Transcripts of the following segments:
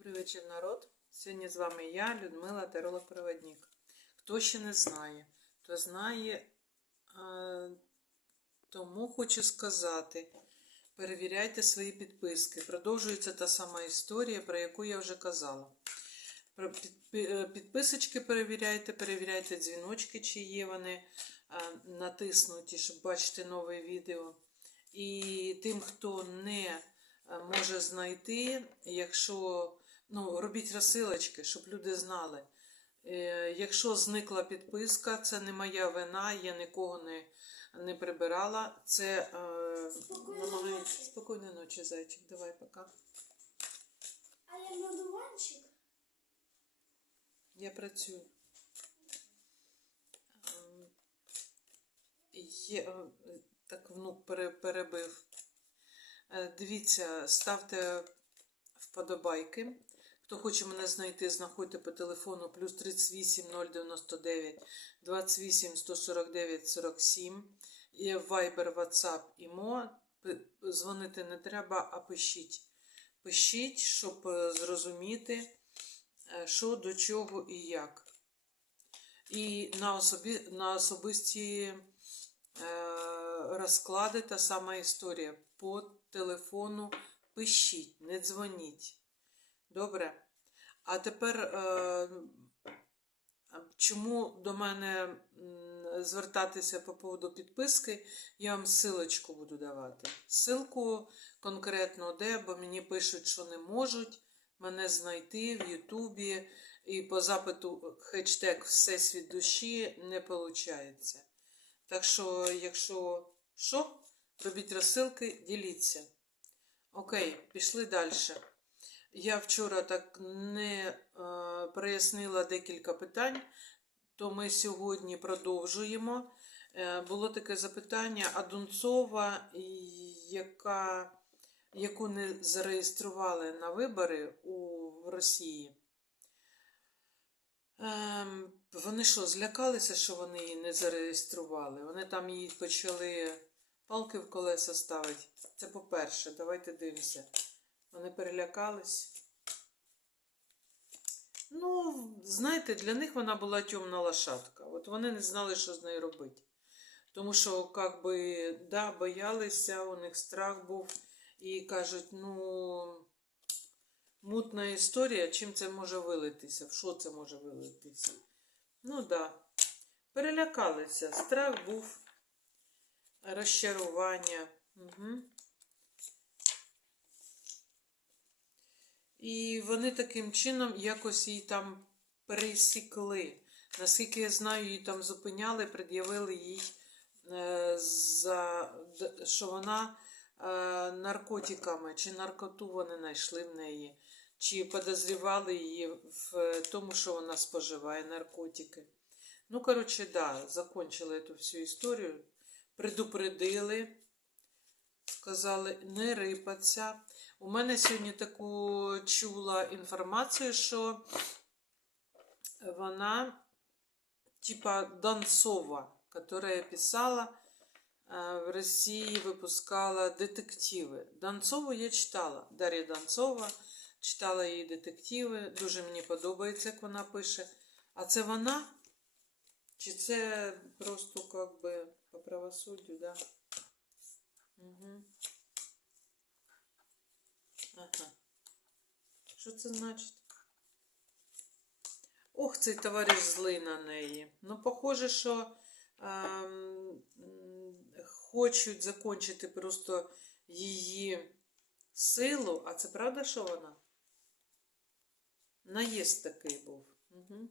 Добрий вечір, народ. Сьогодні з вами я, Людмила, теролог-проводник. Хто ще не знає, то знає, тому хочу сказати: перевіряйте свої підписки. Продовжується та сама історія, про яку я вже казала. Е, Підписочки перевіряйте, перевіряйте дзвіночки, чи є вони натиснуті, щоб бачити нове відео. І тим, хто не е, може знайти, якщо ну, робіть розсилочки, щоб люди знали. Е, Якщо зникла підписка, це не моя вина, я нікого не, не прибирала. Це е, намагаюся. Спокійної ночі, зайчик. Давай пока. А я на диванчик? Я працюю. Ем, Є, е, так внук перебив. Е, Дивіться, ставте вподобайки. Хто хоче мене знайти, знаходьте по телефону плюс 38 099 28 149 47. Є Viber, WhatsApp, ІМО. П- Дзвонити не треба, а пишіть. Пишіть, щоб е, зрозуміти, е, що до чого і як. І на, особі, на особисті е, розклади та сама історія. По телефону пишіть, не дзвоніть. Добре? А тепер, е, чому до мене звертатися по поводу підписки, я вам силочку буду давати. Силку конкретно де, бо мені пишуть, що не можуть мене знайти в Ютубі, і по запиту хештег Всесвіт душі не виходить. Так що, якщо що, робіть розсилки, діліться. Окей, пішли далі. Я вчора так не е, прояснила декілька питань, то ми сьогодні продовжуємо. Е, було таке запитання, а Дунцова, і яка, яку не зареєстрували на вибори у Росії. Ем, вони що, злякалися, що вони її не зареєстрували? Вони там їй почали палки в колеса ставити. Це по-перше, давайте дивимося. Вони перелякались. Ну, знаєте, для них вона була темна лошадка. От вони не знали, що з нею робити. Тому що, як би, да, боялися, у них страх був. І кажуть, ну, мутна історія, чим це може вилитися? В що це може вилитися? Ну. Да. Перелякалися. Страх був, розчарування. Угу. І вони таким чином якось її там пересікли. Наскільки я знаю, її там зупиняли, пред'явили їй, е, за, що вона е, наркотиками чи наркоту вони знайшли в неї, чи подозрівали її в тому, що вона споживає наркотики. Ну, коротше, да, закончили цю всю історію, предупредили, сказали не рипаться. У мене сьогодні таку чула інформацію, що вона типа Донцова, которая писала в России, выпускала детективи. Донцову я читала. Дар'я Донцова, читала її детективи. Дуже мені подобається, як вона пише. А це вона? Чи це просто как би по правосуддю, да? Угу. Ага. Що це значить? Ох, цей товариш злий на неї. Ну, похоже, що ем, хочуть закінчити просто її силу. А це правда, що вона? Наїзд такий був. Угу.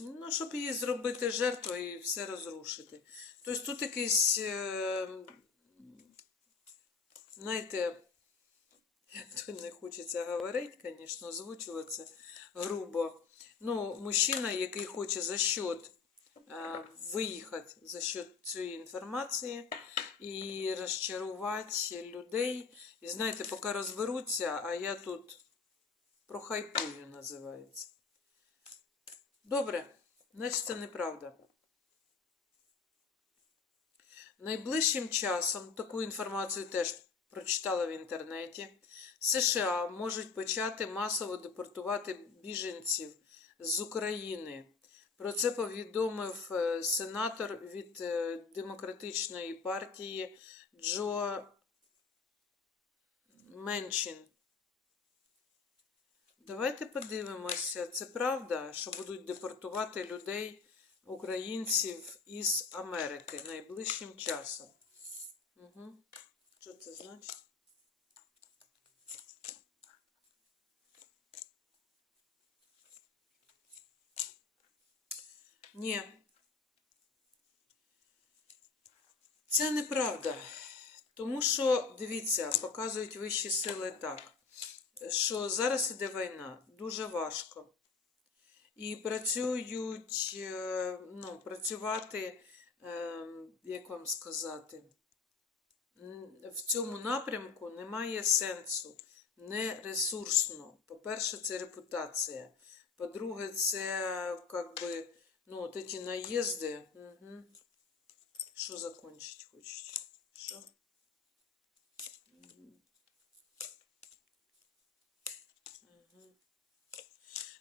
Ну, щоб її зробити жертвою і все розрушити. Тобто тут якийсь. Е, знаєте, тут не хочеться говорити, звісно, озвучувати грубо. Ну, мужчина, який хоче за счет виїхати за счет цієї інформації і розчарувати людей. І знаєте, поки розберуться, а я тут прохайпую, називається. Добре, значить це неправда. Найближчим часом таку інформацію теж прочитала в інтернеті. США можуть почати масово депортувати біженців з України. Про це повідомив е, сенатор від е, Демократичної партії Джо Менчин. Давайте подивимося, це правда, що будуть депортувати людей, українців із Америки найближчим часом. Угу. Що це значить? Ні. Це неправда. Тому що, дивіться, показують вищі сили так, що зараз іде війна, дуже важко. І працюють, е, ну, працювати, е, як вам сказати, в цьому напрямку немає сенсу, не ресурсно. По-перше, це репутація. По-друге, це как би, ну, от эти наїзди. Угу. Що закончить хочуть? Що?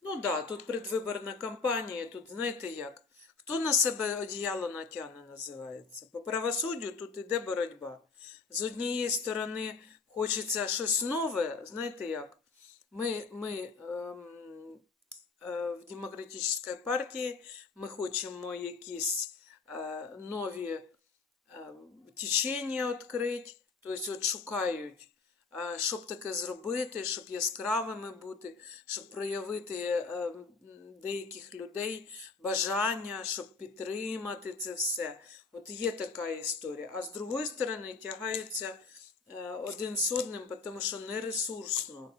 Ну так, да, тут предвиборна кампанія, тут знаєте як? Хто на себе одіяло натягне, називається? По правосуддю тут іде боротьба. З однієї сторони хочеться щось нове, знаєте як? Ми, ми ем, е, в демократичній партії ми хочемо якісь е, нові е, течення відкрити, тобто от шукають, щоб таке зробити, щоб яскравими бути, щоб проявити е, деяких людей бажання, щоб підтримати це все. От є така історія. А з другої сторони тягаються е, один з одним, тому що нересурсно.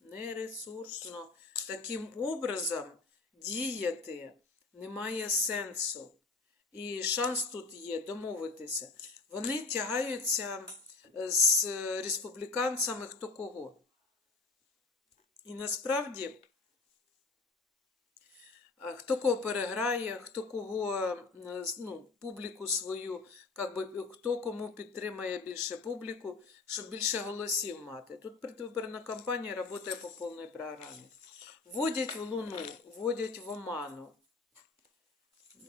Нересурсно. Таким образом діяти немає сенсу. І шанс тут є домовитися. Вони тягаються е, з республіканцями хто кого. І насправді, е, хто кого переграє, хто кого, е, ну, публіку свою, как би, хто кому підтримає більше публіку, щоб більше голосів мати. Тут предвиборна кампанія працює по повній програмі. Вводять в луну, вводять в оману.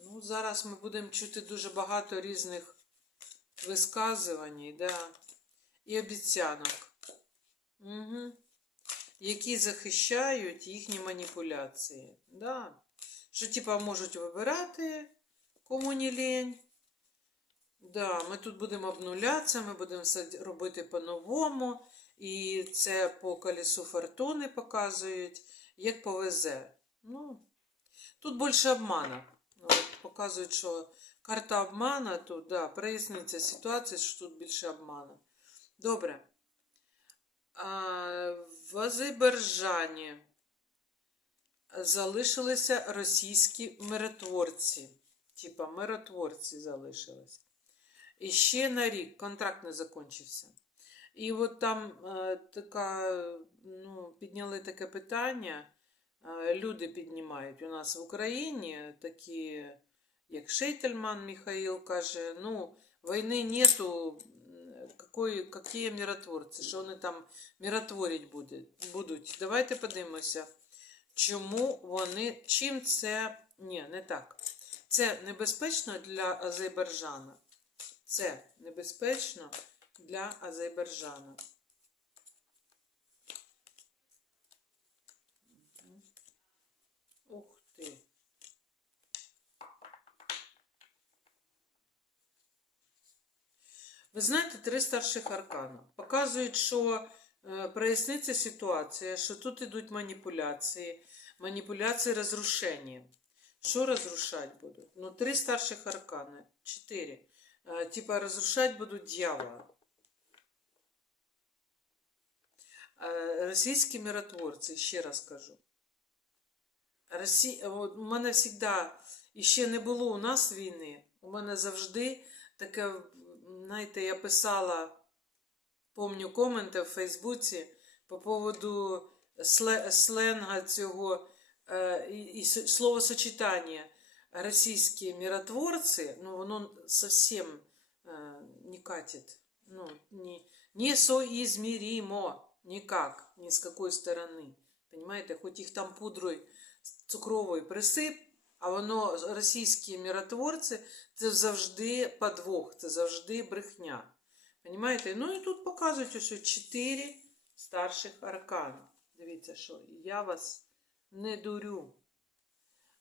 Ну, зараз ми будемо чути дуже багато різних висказувань, да, і обіцянок, угу. які захищають їхні маніпуляції. Да. Що, типа, можуть вибирати, кому не лень. Да, ми тут будемо обнулятися, ми будемо все робити по-новому. І це по колесу фортуни показують, як повезе. Ну, тут більше обмана. От показують, що карта обмана тут, да, проясниться ситуація, що тут більше обмана. Добре. В Азербайджані залишилися російські миротворці. Типа миротворці залишились. І ще на рік контракт не закінчився. І от там е, така, ну, підняли таке питання. Е, люди піднімають у нас в Україні, такі, як Шейтельман Михаїл каже, ну, війни нету, м, какої, які миротворці, що вони там миротворять будуть. Давайте подивимося, чому вони, чим це, ні, не так. Це небезпечно для Азербайджана. Це небезпечно для Азербайджану. Мгм. Ух ти. Ви знаєте, три старших аркана. Показують, що е, проясниться ситуація, що тут ідуть маніпуляції, маніпуляції розрушення. Що розрушати будуть? Ну, три старших аркани. Чотири. Е, Типа розрушати будуть дьявола. Е, Російські миротворці, ще раз кажу. Росі... от У мене завжди, і ще не було у нас війни, у мене завжди таке, знаєте, я писала, помню, коменти в Фейсбуці по поводу сле- сленга цього е, і, і словосочетання російські миротворці, ну, воно совсем е, не катить. Ну, не, несоизмеримо никак, ни с какой стороны. Понимаєте, хоч їх там пудрою цукровою присип, а воно російські миротворці це завжди подвох, це завжди брехня. Понимаєте? Ну і тут показують ось чотири старших аркани. Дивіться, що я вас не дурю.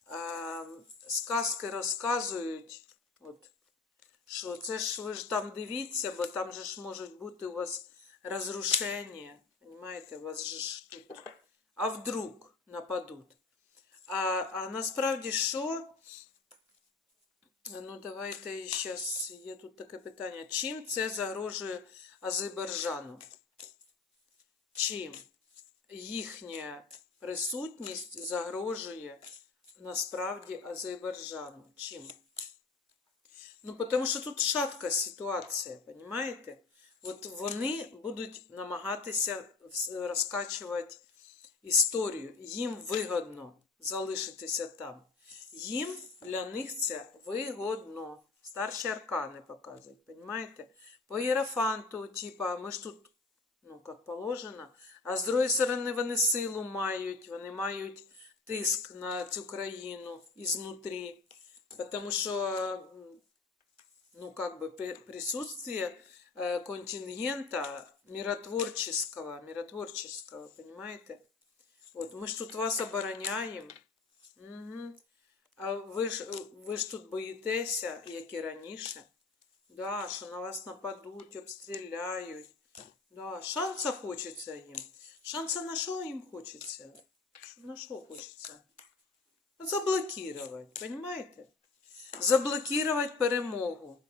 А, сказки розказують, от, що це ж ви ж там дивіться, бо там же ж можуть бути у вас розрушення. Понимаєте, у вас же ж тут. А вдруг нападуть. А, а насправді що? Ну, давайте зараз є тут таке питання. Чим це загрожує Азербайджану? Чим їхня присутність загрожує насправді Азербайджану? Чим? Ну, тому що тут шатка ситуація, понимаєте? От вони будуть намагатися розкачувати історію. Їм вигодно залишитися там. Їм для них це вигодно. Старші аркани показують, понимаете? По єрафанту, типа, ми ж тут, ну, як положено, а з другої сторони, вони силу мають, вони мають тиск на цю країну ізнутрі. Потому що, ну, как бы, присутствие э, контингента миротворческого, миротворческого, понимаете? Вот, мы ж тут вас обороняємо. Угу. А ви ж, ви ж тут боїтеся, як і раніше. Да, що на вас нападуть, обстріляють. Да, шанса хочеться їм. Шанса на що їм хочеться? На що хочеться? Заблокувати, понимаете? Заблокувати перемогу.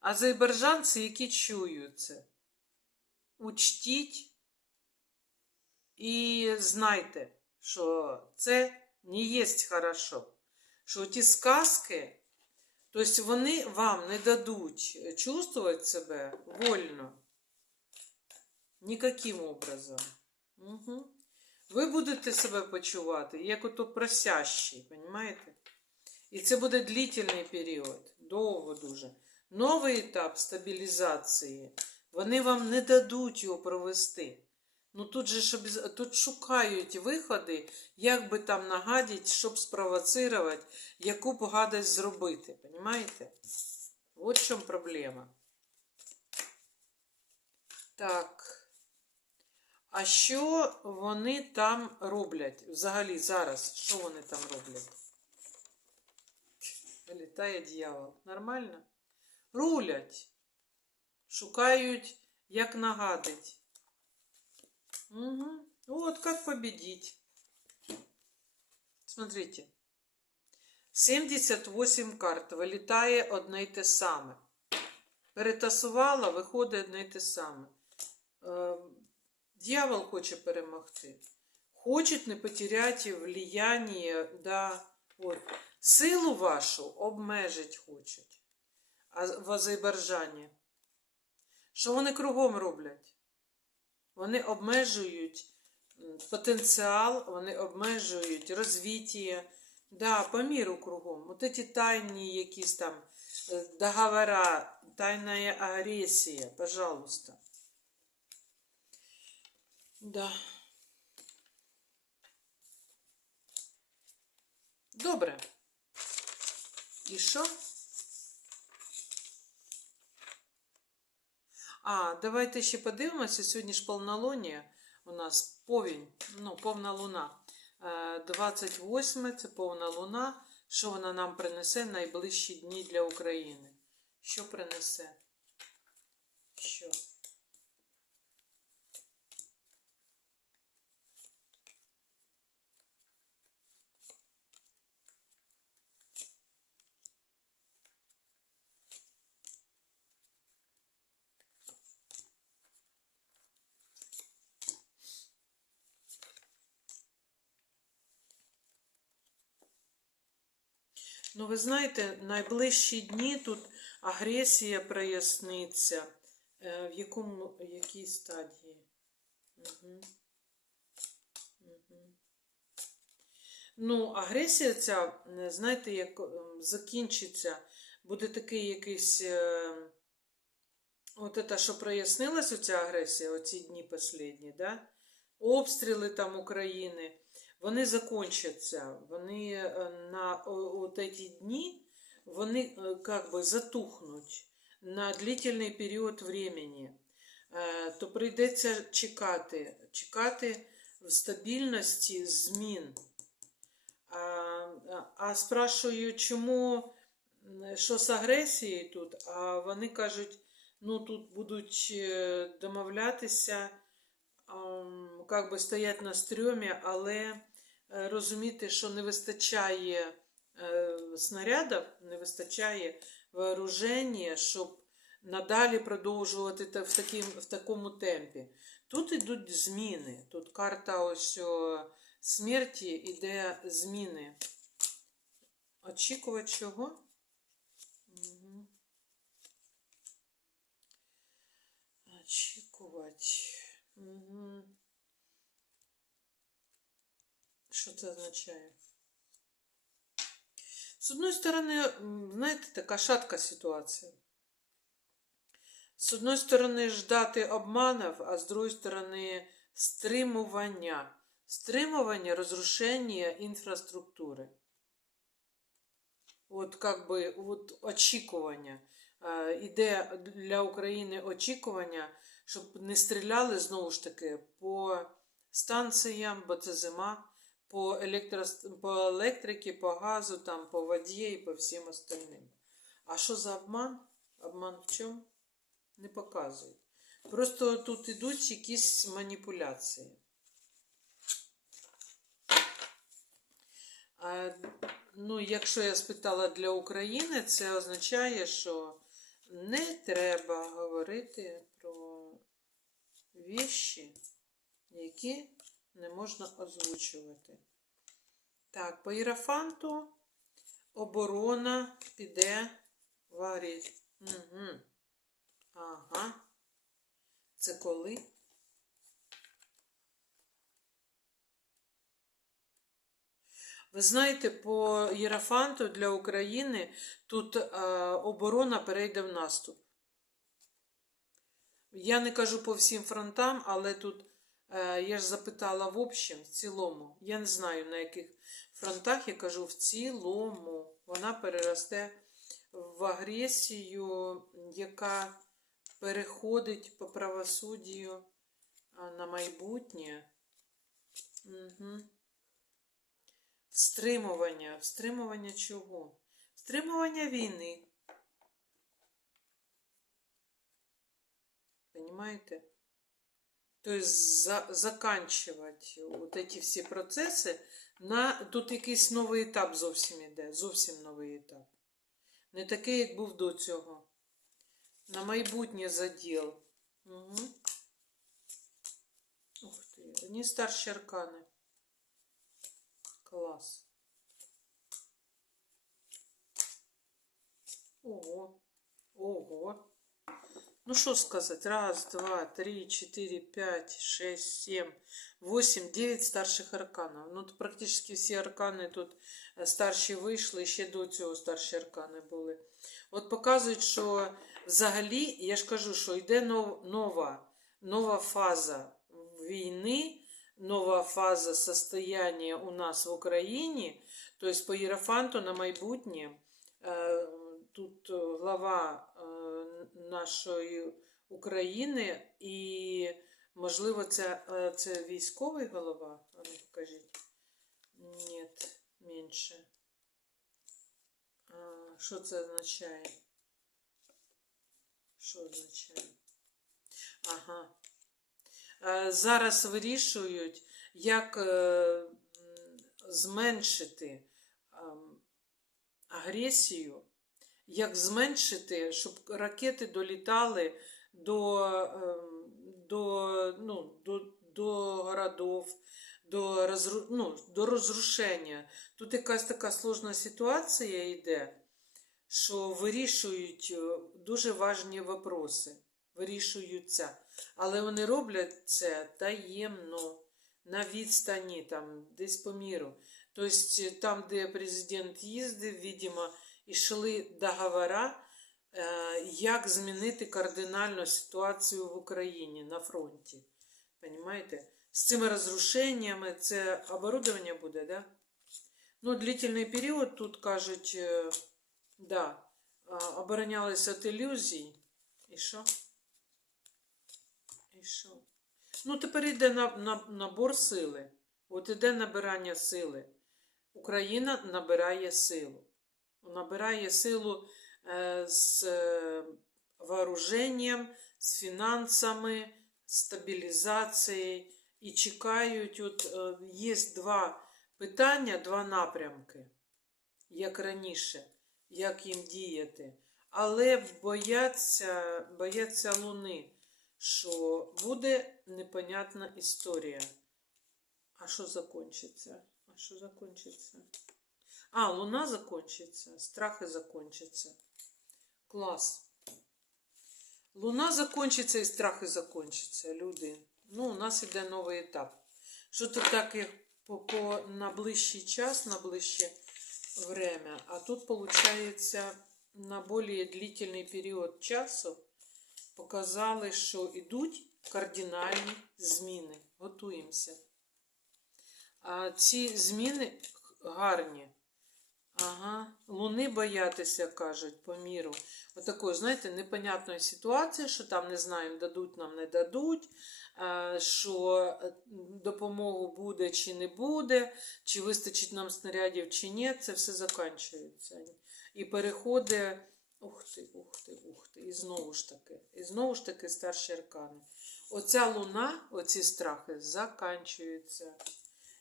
Азербайджанці, які чують це, учтіть і знайте, що це не є хорошо. Що ті сказки, тобто вони вам не дадуть чувствувати себе вольно. Ніяким образом. Угу. Ви будете себе почувати, як ото просящий, розумієте? І це буде длительний період, довго дуже. Новий етап стабілізації. Вони вам не дадуть його провести. Ну тут же обіз- тут шукають виходи, як би там нагадити, щоб спровоцирувати, яку б гадость зробити. Понимаєте? От в чому проблема. Так. А що вони там роблять? Взагалі зараз, що вони там роблять? Літає дьявол. Нормально? Рулять. Шукають, як нагадить. Угу. Вот как победить. Смотрите. 78 карт. Вилітає одне й те саме. Перетасувала, виходить одне й те саме. Дьявол хоче перемогти. Хочуть не потеряти влияння, да, от. силу вашу обмежить хочуть. А в Азербайджані. Що вони кругом роблять? Вони обмежують потенціал, вони обмежують розвиття, да, по міру кругом. От ці тайні якісь там е, договора, тайна агресія, пожалуйста. Да. Добре. І що? А, давайте ще подивимося. Сьогодні ж повнолуння у нас повінь, ну, повна луна. Е, 28 це повна луна. Що вона нам принесе в найближчі дні для України? Що принесе? Що? Ну, ви знаєте, найближчі дні тут агресія проясниться. Е, В якому, якій стадії? Угу. Ну, агресія ця, е, знаєте, як ем, закінчиться, буде такий якийсь е, от це, що прояснилась оця агресія, оці дні останні, да? обстріли там України, вони закончаться. Вони е, на ці дні вони е, как би затухнуть на длительний період времени. Е, То прийдеться чекати, чекати в стабільності змін. А, а- спрашую, чому що з агресією тут? А вони кажуть, ну тут будуть е, домовлятися, как би стоять на стрьомі, але е, розуміти, що не вистачає е, снарядів, не вистачає вооруження, щоб надалі продовжувати в, таким, в такому темпі. Тут ідуть зміни. Тут карта ось о, смерті іде зміни. Очікувати чого? Мгм. Очікувати. Угу. Що це означає? З одної сторони, знаєте, така шатка ситуація. З одної сторони, ждати обманів, а з другої сторони, стримування. Стримування розрушення інфраструктури. От как би от очікування. Е, Іде для України очікування, щоб не стріляли знову ж таки по станціям, бо це зима, по, електро... по електриці, по газу, там, по воді і по всім остальним. А що за обман? Обман в чому? Не показують. Просто тут ідуть якісь маніпуляції. А, ну, якщо я спитала для України, це означає, що не треба говорити про віші, які не можна озвучувати. Так, по Єрафанту оборона піде варіть. Угу. Ага. Це коли? Ви знаєте, по Єрафанту для України тут е, оборона перейде в наступ. Я не кажу по всім фронтам, але тут я ж запитала в общем, в цілому. Я не знаю на яких фронтах, я кажу в цілому. Вона переросте в агресію, яка переходить по правосуддю на майбутнє. Угу. Стримування. Стримування чого? Стримування війни. Понимаете? Тобто за, заканчувати от эти всі процеси на тут якийсь новий етап зовсім іде. Зовсім новий етап. Не такий, як був до цього. На майбутнє заділ. Угу. Ух ти. Одні старші аркани. Клас. Ого. Ого. Ну що сказати? Раз, два, три, чотири, п'ять, шесть, сім, восемь, дев'ять старших арканів. Ну, практично всі аркани тут е, старші вийшли, ще до цього старші аркани були. От показують, що взагалі, я ж кажу, що йде нов- нова, нова фаза війни, нова фаза состояния у нас в Україні. Тобто по Єрофанту на майбутнє е, тут е, глава нашої України і, можливо, це, це військовий голова? А ну покажіть. Ні, менше. Що це означає? Що означає? Ага. Е, Зараз вирішують, як е, зменшити ем, агресію, як зменшити, щоб ракети долітали до, ем, до, ну, до, до городов, до, розру, ну, до розрушення. Тут якась така сложна ситуація йде, що вирішують е, дуже важні вопроси. Вирішуються. Але вони роблять це таємно, на відстані, там, десь по міру. Тобто там, де президент їздив, видимо, йшли договора е, як змінити кардинально ситуацію в Україні на фронті. Понимаєте? З цими розрушеннями це оборудовання буде, да? Ну, длительний період тут кажуть, е, да, оборонялися від ілюзій. І що? І що? Ну, тепер йде на, на, набор сили. От іде набирання сили. Україна набирає силу. Набирає силу е, з е, вооруженням, з фінансами, стабілізацією. І чекають, от е, є два питання, два напрямки, як раніше, як їм діяти. Але бояться, бояться Луни, що буде непонятна історія. А що закончиться? А що закончиться? А, Луна закончиться, страхи закончаться. Клас. Луна закончиться і страхи закончаться, люди. Ну, у нас іде новий етап. Що то так як по, по, на ближчий час, на ближче время. А тут, виходить, на більш длительний період часу показали, що йдуть кардинальні зміни. Готуємося. А ці зміни гарні. Ага, луни боятися, кажуть, по міру. Отакої, знаєте, непонятної ситуації, що там не знаємо, дадуть нам, не дадуть, е, що е, допомогу буде чи не буде, чи вистачить нам снарядів, чи ні, це все закінчується. І переходить, ух ти, ух ти, ух ти, і знову ж таки, і знову ж таки старші аркани. Оця луна, оці страхи закінчуються.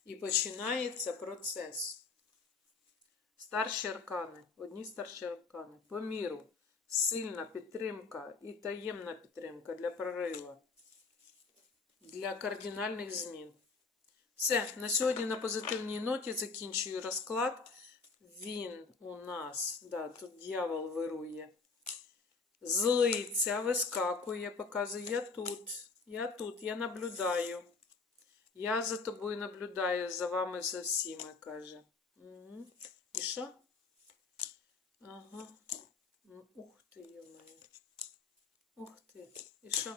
І починається процес. Старші аркани, одні старші аркани. По міру, сильна підтримка і таємна підтримка для прориву, для кардинальних змін. Все, на сьогодні на позитивній ноті закінчую розклад. Він у нас, да, тут дьявол вирує. Злиться, вискакує, показує, я тут, я тут, я наблюдаю. Я за тобою наблюдаю, за вами за всіми, каже. Угу. І? Ага. Ну, Ух ти, йомаю. Ух ти. І що?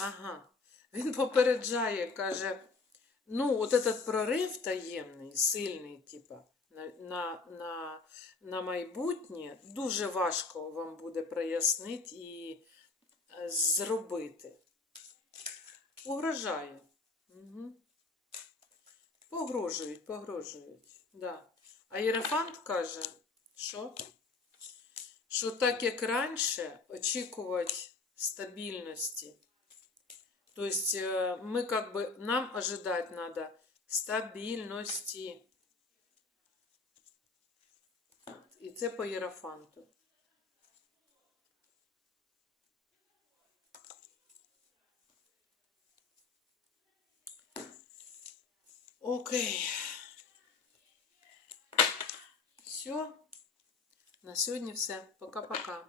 Ага. Він попереджає, каже, ну, от этот прорив таємний, сильний, типа, на, на, на, на майбутнє дуже важко вам буде прояснити і е, зробити. Угрожає. Угу. Погрожують, погрожують. Да. А Єрофант каже, що? Що так як раніше очікувати стабільності. Тобто э, ми как бы, нам ожидать надо стабільності. І це по Єрофанту. Окей. Все. На сьогодні все. Пока-пока.